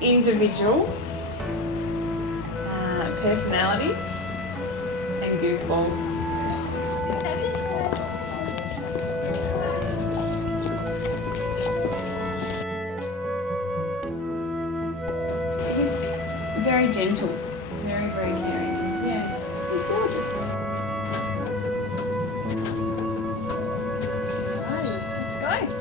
individual, personality, and goofball. He's very gentle, very, very caring. Yeah, he's gorgeous. Let's go.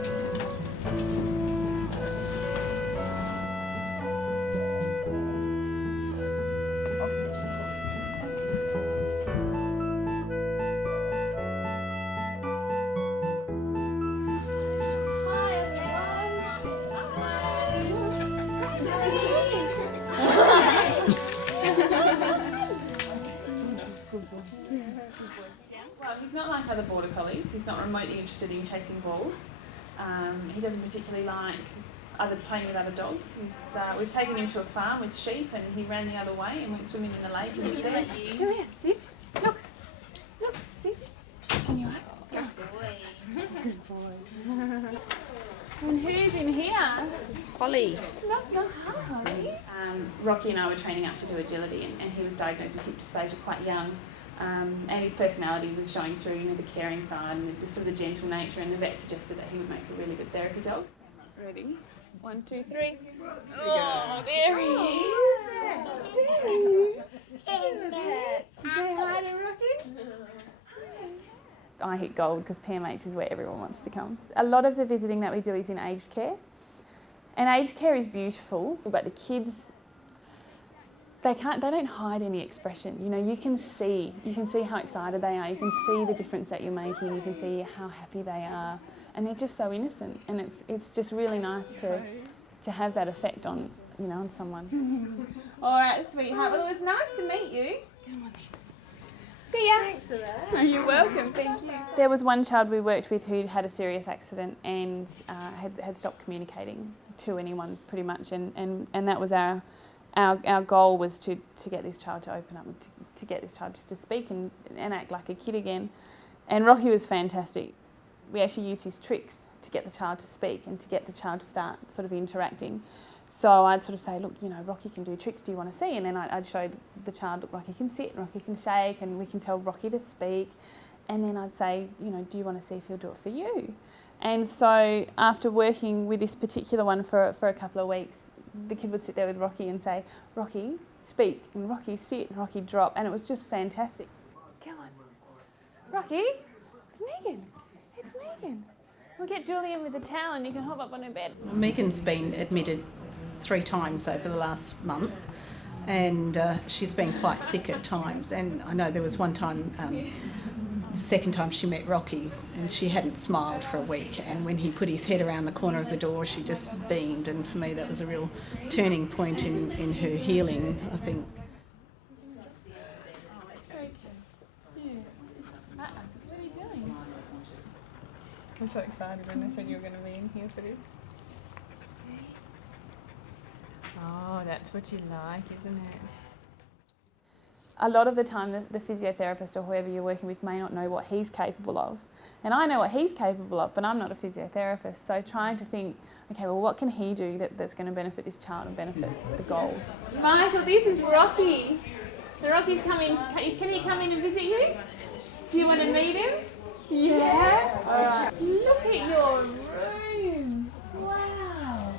Well, he's not like other border collies. He's not remotely interested in chasing balls. He doesn't particularly like playing with other dogs. We've taken him to a farm with sheep, and he ran the other way and went swimming in the lake instead. Come here, sit. Look, sit. Can you ask? Go. Good boy. And who's in here? Holly. Holly. Rocky and I were training up to do agility, and he was diagnosed with hip dysplasia quite young. And his personality was showing through, the caring side and the sort of the gentle nature, and the vet suggested that he would make a really good therapy dog. Ready? 1, 2, 3. Oh, there he is. Say hi to Rocky. I hit gold because PMH is where everyone wants to come. A lot of the visiting that we do is in aged care. And aged care is beautiful, but the kids, they don't hide any expression. You can see how excited they are. You can see the difference that you're making. You can see how happy they are, and they're just so innocent. And it's just really nice to have that effect on on someone. All right, sweetheart. Well, it was nice to meet you. See ya. Thanks for that. Oh, you're welcome. Thank you. There was one child we worked with who'd had a serious accident and had stopped communicating to anyone pretty much, and that was our goal was to get this child to open up and to get this child just to speak and act like a kid again. And Rocky was fantastic. We actually used his tricks to get the child to speak and to get the child to start sort of interacting. So I'd sort of say, look, Rocky can do tricks, do you want to see? And then I'd show the child, look, Rocky can sit, Rocky can shake, and we can tell Rocky to speak. And then I'd say, do you want to see if he'll do it for you? And so after working with this particular one for a couple of weeks, the kid would sit there with Rocky and say, Rocky, speak, and Rocky, sit, and Rocky, drop. And it was just fantastic. Come on. Rocky, it's Megan. It's Megan. We'll get Julian with a towel and you can hop up on her bed. Megan's been admitted 3 times over the last month, and she's been quite sick at times. And I know there was one time, the second time she met Rocky, and she hadn't smiled for a week, and when he put his head around the corner of the door, she just beamed, and for me that was a real turning point in her healing, I think. What are you doing? I'm so excited when they said you were going to be in here for this. Oh, that's what you like, isn't it? A lot of the time the physiotherapist or whoever you're working with may not know what he's capable of. And I know what he's capable of, but I'm not a physiotherapist. So trying to think, okay, well, what can he do that's going to benefit this child and benefit the goal? Michael, this is Rocky. So Rocky's coming. Can he come in and visit you? Do you want to meet him? Yeah? All right. Look at your room. Wow.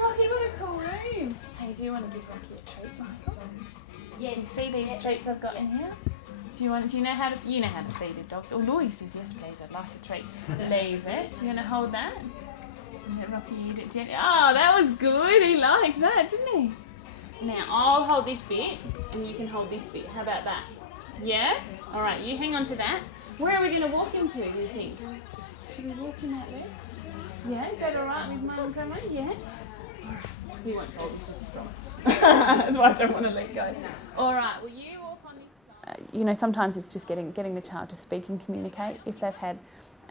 Rocky, what a cool room. Hey, do you want to give Rocky a treat, Michael? Yes. Do you see these treats I've got in here? Do you know how to feed a dog? Oh, Louis says yes, please. I'd like a treat. Leave it. You want to hold that? And let Rocky eat it gently. Oh, that was good. He liked that, didn't he? Now I'll hold this bit, and you can hold this bit. How about that? Yeah. All right. You hang on to that. Where are we going to walk him to? Do you think? Should we walk him out there? Yeah. Is that all right with Mum and Grandma? Yeah. He won't hold this just strong. That's why I don't want to let go. All right, will you walk on this side? Sometimes it's just getting the child to speak and communicate. If they've had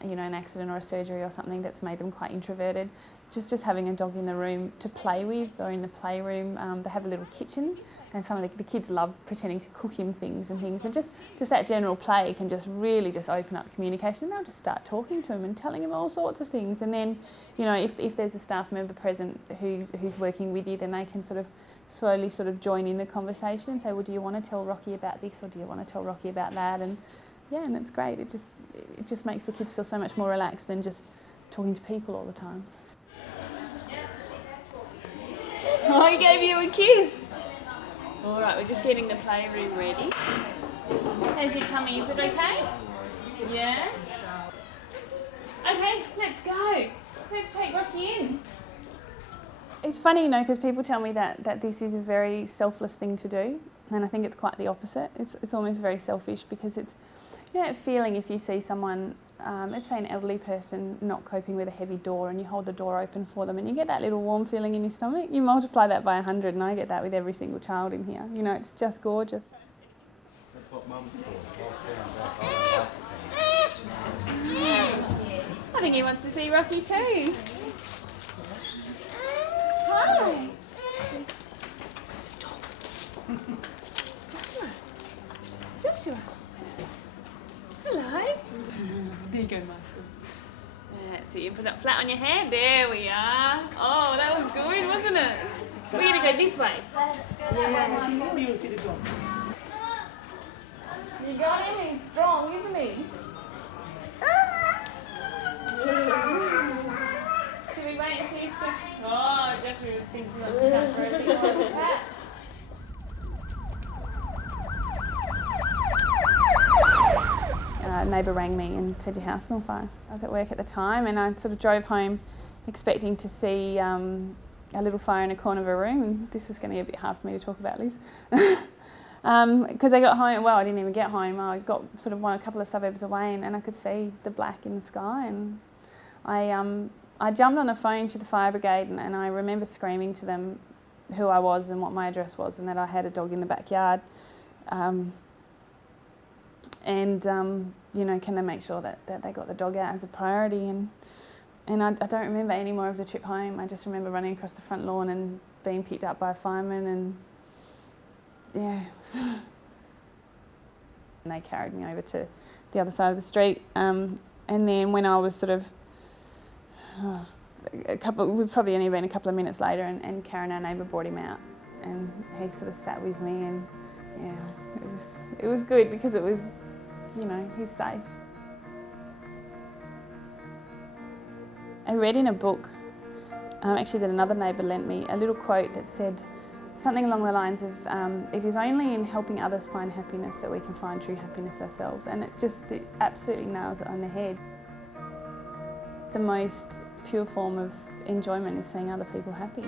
you know, an accident or a surgery or something that's made them quite introverted. Just having a dog in the room to play with, or in the playroom. They have a little kitchen, and some of the kids love pretending to cook him things, and just that general play can just really just open up communication, and they'll just start talking to him and telling him all sorts of things. And then, you know, if there's a staff member present who's working with you, then they can sort of slowly sort of join in the conversation and say, well, do you want to tell Rocky about this, or do you want to tell Rocky about that? And yeah, and it's great. It just makes the kids feel so much more relaxed than just talking to people all the time. Oh, he gave you a kiss. All right, we're just getting the playroom ready. How's your tummy? Is it okay? Yeah? Okay, let's go. Let's take Rocky in. It's funny, you know, because people tell me that this is a very selfless thing to do, and I think it's quite the opposite. It's almost very selfish, because it's, you know, that feeling if you see someone, let's say an elderly person not coping with a heavy door, and you hold the door open for them and you get that little warm feeling in your stomach. You multiply that by 100, and I get that with every single child in here. You know, it's just gorgeous. That's what Mum's for. I think he wants to see Rocky too. Hi. There's a dog. Joshua. Hello. There you go, Michael. That's it. You put that flat on your hand. There we are. Oh, that was good, wasn't it? We're going to go this way. Yeah. You got him. He's strong, isn't he? Should we wait and see if oh, Joshua was thinking he wants to come for a bit more of that. A neighbour rang me and said your house is on fire. I was at work at the time, and I sort of drove home expecting to see a little fire in a corner of a room, and this is going to be a bit hard for me to talk about, Liz. Because I got home, well, I didn't even get home. I got sort of a couple of suburbs away, and I could see the black in the sky, and I jumped on the phone to the fire brigade, and I remember screaming to them who I was and what my address was, and that I had a dog in the backyard. You know, can they make sure that they got the dog out as a priority? And I don't remember any more of the trip home. I just remember running across the front lawn and being picked up by a fireman, and yeah. And they carried me over to the other side of the street. And then when I was sort of we'd probably only been a couple of minutes later, and Karen, our neighbour, brought him out, and he sort of sat with me, and yeah, it was good, because it was, you know, he's safe. I read in a book, actually that another neighbour lent me, a little quote that said something along the lines of, it is only in helping others find happiness that we can find true happiness ourselves, and it absolutely nails it on the head. The most pure form of enjoyment is seeing other people happy.